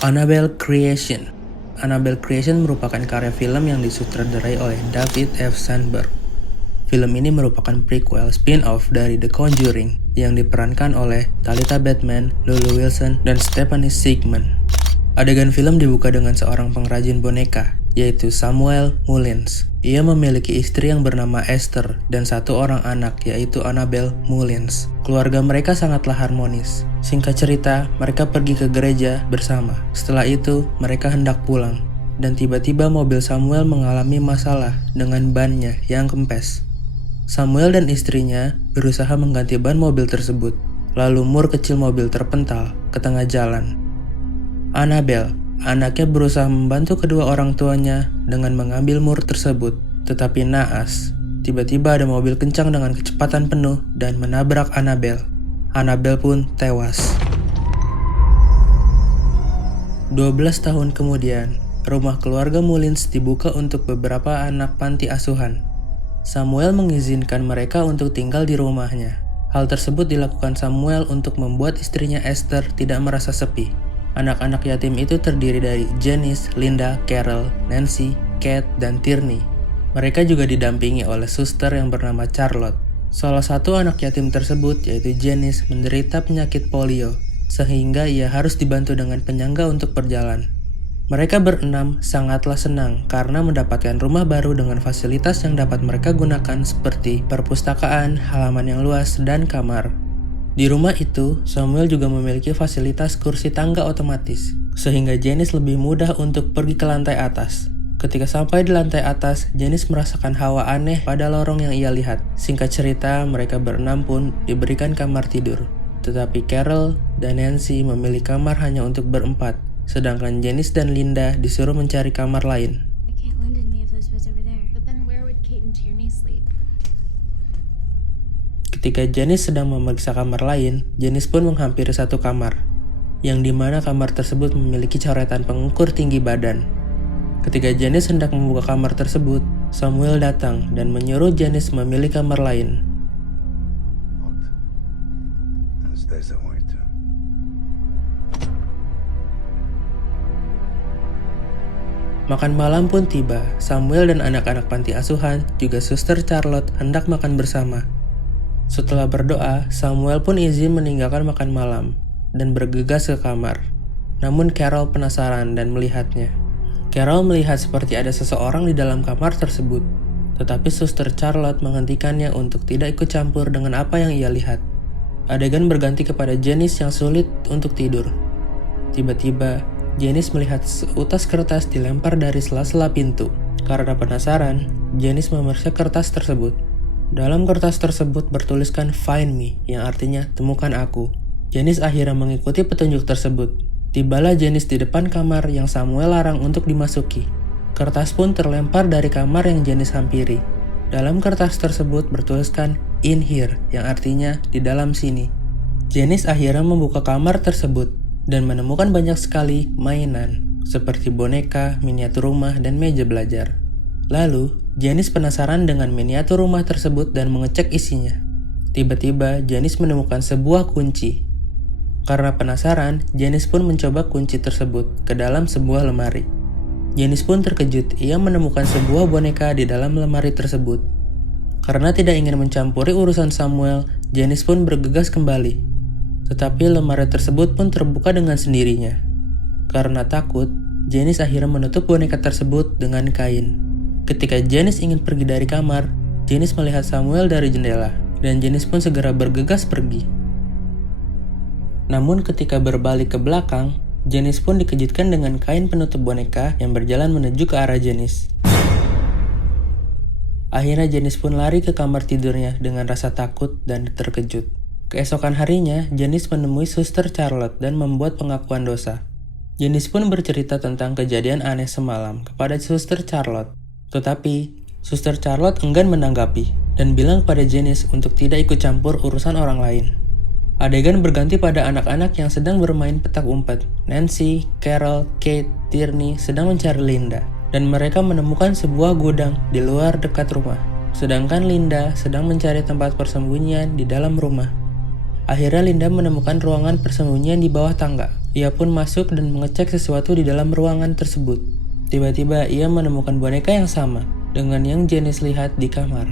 Annabelle Creation. Annabelle Creation merupakan karya film yang disutradarai oleh David F. Sandberg. Film ini merupakan prequel spin-off dari The Conjuring yang diperankan oleh Talita Batman, Lulu Wilson, dan Stephanie Sigmund. Adegan film dibuka dengan seorang pengrajin boneka, yaitu Samuel Mullins. Ia memiliki istri yang bernama Esther dan satu orang anak, yaitu Annabelle Mullins. Keluarga mereka sangatlah harmonis. Singkat cerita, mereka pergi ke gereja bersama. Setelah itu, mereka hendak pulang. Dan tiba-tiba mobil Samuel mengalami masalah dengan bannya yang kempes. Samuel dan istrinya berusaha mengganti ban mobil tersebut. Lalu mur kecil mobil terpental ke tengah jalan. Annabelle, anaknya berusaha membantu kedua orang tuanya dengan mengambil mur tersebut, tetapi naas. Tiba-tiba ada mobil kencang dengan kecepatan penuh dan menabrak Annabelle. Annabelle pun tewas. 12 tahun kemudian, rumah keluarga Mullins dibuka untuk beberapa anak panti asuhan. Samuel mengizinkan mereka untuk tinggal di rumahnya. Hal tersebut dilakukan Samuel untuk membuat istrinya Esther tidak merasa sepi. Anak-anak yatim itu terdiri dari Janice, Linda, Carol, Nancy, Kate, dan Tierney. Mereka juga didampingi oleh suster yang bernama Charlotte. Salah satu anak yatim tersebut, yaitu Janice, menderita penyakit polio, sehingga ia harus dibantu dengan penyangga untuk berjalan. Mereka berenam sangatlah senang karena mendapatkan rumah baru dengan fasilitas yang dapat mereka gunakan seperti perpustakaan, halaman yang luas, dan kamar. Di rumah itu, Samuel juga memiliki fasilitas kursi tangga otomatis, sehingga Janice lebih mudah untuk pergi ke lantai atas. Ketika sampai di lantai atas, Janice merasakan hawa aneh pada lorong yang ia lihat. Singkat cerita, mereka berenam pun diberikan kamar tidur. Tetapi Carol dan Nancy memilih kamar hanya untuk berempat, sedangkan Janice dan Linda disuruh mencari kamar lain. Ketika Janice sedang memeriksa kamar lain, Janice pun menghampiri satu kamar, yang dimana kamar tersebut memiliki coretan pengukur tinggi badan. Ketika Janice hendak membuka kamar tersebut, Samuel datang dan menyuruh Janice memilih kamar lain. Makan malam pun tiba. Samuel dan anak-anak panti asuhan, juga suster Charlotte hendak makan bersama. Setelah berdoa, Samuel pun izin meninggalkan makan malam dan bergegas ke kamar. Namun Carol penasaran dan melihatnya. Carol melihat seperti ada seseorang di dalam kamar tersebut, tetapi suster Charlotte menghentikannya untuk tidak ikut campur dengan apa yang ia lihat. Adegan berganti kepada Janice yang sulit untuk tidur. Tiba-tiba, Janice melihat seutas kertas dilempar dari sela-sela pintu. Karena penasaran, Janice memeriksa kertas tersebut. Dalam kertas tersebut bertuliskan "Find me", yang artinya "temukan aku". Janice akhirnya mengikuti petunjuk tersebut. Tibalah Janice di depan kamar yang Samuel larang untuk dimasuki. Kertas pun terlempar dari kamar yang Janice hampiri. Dalam kertas tersebut bertuliskan "In here", yang artinya "di dalam sini". Janice akhirnya membuka kamar tersebut dan menemukan banyak sekali mainan, seperti boneka, miniatur rumah, dan meja belajar. Lalu, Janice penasaran dengan miniatur rumah tersebut dan mengecek isinya. Tiba-tiba, Janice menemukan sebuah kunci. Karena penasaran, Janice pun mencoba kunci tersebut ke dalam sebuah lemari. Janice pun terkejut, ia menemukan sebuah boneka di dalam lemari tersebut. Karena tidak ingin mencampuri urusan Samuel, Janice pun bergegas kembali. Tetapi lemari tersebut pun terbuka dengan sendirinya. Karena takut, Janice akhirnya menutup boneka tersebut dengan kain. Ketika Janice ingin pergi dari kamar, Janice melihat Samuel dari jendela, dan Janice pun segera bergegas pergi. Namun ketika berbalik ke belakang, Janice pun dikejutkan dengan kain penutup boneka yang berjalan menuju ke arah Janice. Akhirnya Janice pun lari ke kamar tidurnya dengan rasa takut dan terkejut. Keesokan harinya, Janice menemui suster Charlotte dan membuat pengakuan dosa. Janice pun bercerita tentang kejadian aneh semalam kepada suster Charlotte. Tetapi, suster Charlotte enggan menanggapi dan bilang kepada Janice untuk tidak ikut campur urusan orang lain. Adegan berganti pada anak-anak yang sedang bermain petak umpet. Nancy, Carol, Kate, Tierney sedang mencari Linda, dan mereka menemukan sebuah gudang di luar dekat rumah. Sedangkan Linda sedang mencari tempat persembunyian di dalam rumah. Akhirnya Linda menemukan ruangan persembunyian di bawah tangga. Ia pun masuk dan mengecek sesuatu di dalam ruangan tersebut. Tiba-tiba ia menemukan boneka yang sama dengan yang Janice lihat di kamar.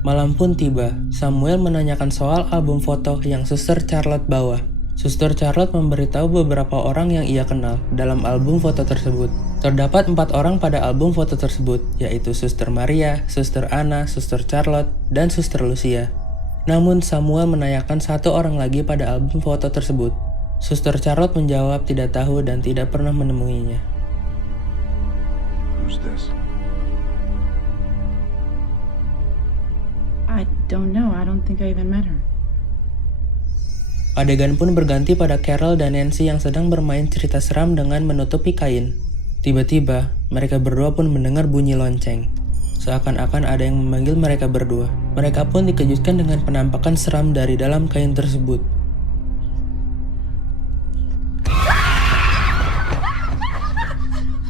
Malam pun tiba. Samuel menanyakan soal album foto yang Suster Charlotte bawa. Suster Charlotte memberitahu beberapa orang yang ia kenal dalam album foto tersebut. Terdapat 4 orang pada album foto tersebut, yaitu Suster Maria, Suster Anna, Suster Charlotte, dan Suster Lucia. Namun Samuel menanyakan 1 orang lagi pada album foto tersebut. Suster Charlotte menjawab tidak tahu dan tidak pernah menemuinya. Who's this? I don't know. I don't think I even met her. Adegan pun berganti pada Carol dan Nancy yang sedang bermain cerita seram dengan menutupi kain. Tiba-tiba, mereka berdua pun mendengar bunyi lonceng. Seakan-akan ada yang memanggil mereka berdua. Mereka pun dikejutkan dengan penampakan seram dari dalam kain tersebut.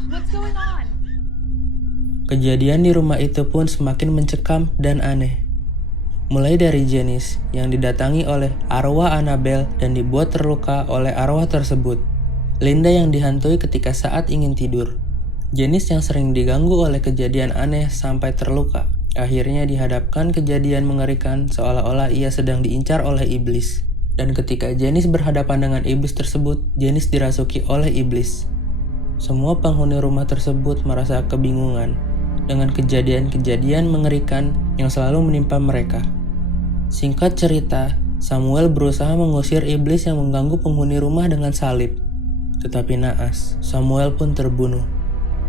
What's going on? Kejadian di rumah itu pun semakin mencekam dan aneh. Mulai dari Janice yang didatangi oleh arwah Annabelle dan dibuat terluka oleh arwah tersebut. Linda yang dihantui ketika saat ingin tidur. Janice yang sering diganggu oleh kejadian aneh sampai terluka. Akhirnya dihadapkan kejadian mengerikan seolah-olah ia sedang diincar oleh iblis. Dan ketika Janice berhadapan dengan iblis tersebut, Janice dirasuki oleh iblis. Semua penghuni rumah tersebut merasa kebingungan dengan kejadian-kejadian mengerikan yang selalu menimpa mereka. Singkat cerita, Samuel berusaha mengusir iblis yang mengganggu penghuni rumah dengan salib. Tetapi naas, Samuel pun terbunuh.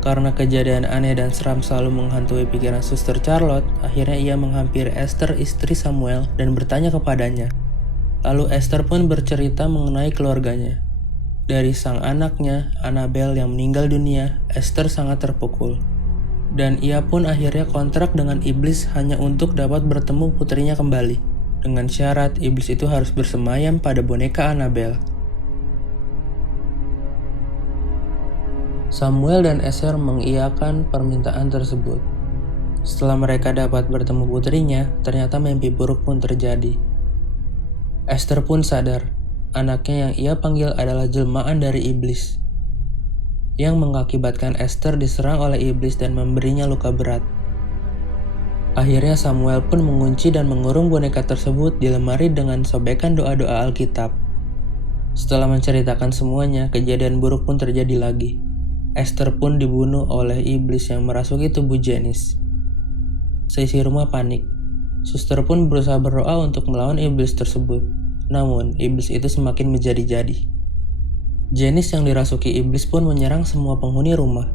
Karena kejadian aneh dan seram selalu menghantui pikiran Suster Charlotte, akhirnya ia menghampiri Esther, istri Samuel, dan bertanya kepadanya. Lalu Esther pun bercerita mengenai keluarganya. Dari sang anaknya, Annabelle yang meninggal dunia, Esther sangat terpukul. Dan ia pun akhirnya kontrak dengan iblis hanya untuk dapat bertemu putrinya kembali. Dengan syarat iblis itu harus bersemayam pada boneka Annabelle. Samuel dan Esther mengiyakan permintaan tersebut. Setelah mereka dapat bertemu putrinya, ternyata mimpi buruk pun terjadi. Esther pun sadar, anaknya yang ia panggil adalah jelmaan dari iblis, yang mengakibatkan Esther diserang oleh iblis dan memberinya luka berat. Akhirnya Samuel pun mengunci dan mengurung boneka tersebut di lemari dengan sobekan doa-doa Alkitab. Setelah menceritakan semuanya, kejadian buruk pun terjadi lagi. Esther pun dibunuh oleh iblis yang merasuki tubuh Janice. Seisi rumah panik. Suster pun berusaha berdoa untuk melawan iblis tersebut. Namun, iblis itu semakin menjadi-jadi. Janice yang dirasuki iblis pun menyerang semua penghuni rumah.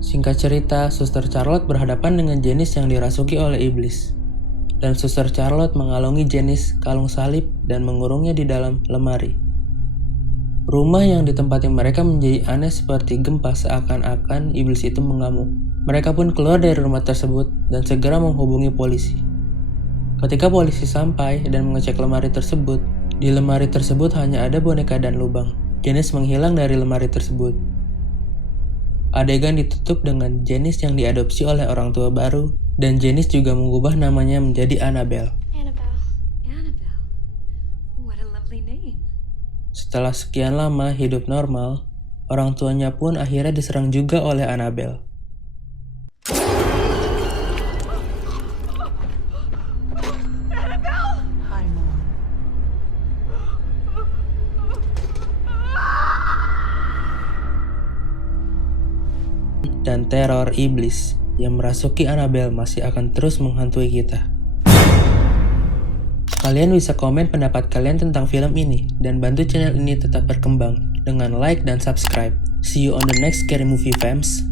Singkat cerita, Suster Charlotte berhadapan dengan Janice yang dirasuki oleh iblis. Dan Suster Charlotte mengalungi Janice kalung salib dan mengurungnya di dalam lemari. Rumah yang ditempati mereka menjadi aneh seperti gempa seakan-akan iblis itu mengamuk. Mereka pun keluar dari rumah tersebut dan segera menghubungi polisi. Ketika polisi sampai dan mengecek lemari tersebut, di lemari tersebut hanya ada boneka dan lubang. Janice menghilang dari lemari tersebut. Adegan ditutup dengan Janice yang diadopsi oleh orang tua baru, dan Janice juga mengubah namanya menjadi Annabelle. Annabelle. What a lovely name. Setelah sekian lama hidup normal, orang tuanya pun akhirnya diserang juga oleh Annabelle. Dan teror iblis yang merasuki Annabelle masih akan terus menghantui kita. Kalian bisa komen pendapat kalian tentang film ini dan bantu channel ini tetap berkembang dengan like dan subscribe. See you on the next scary movie fams.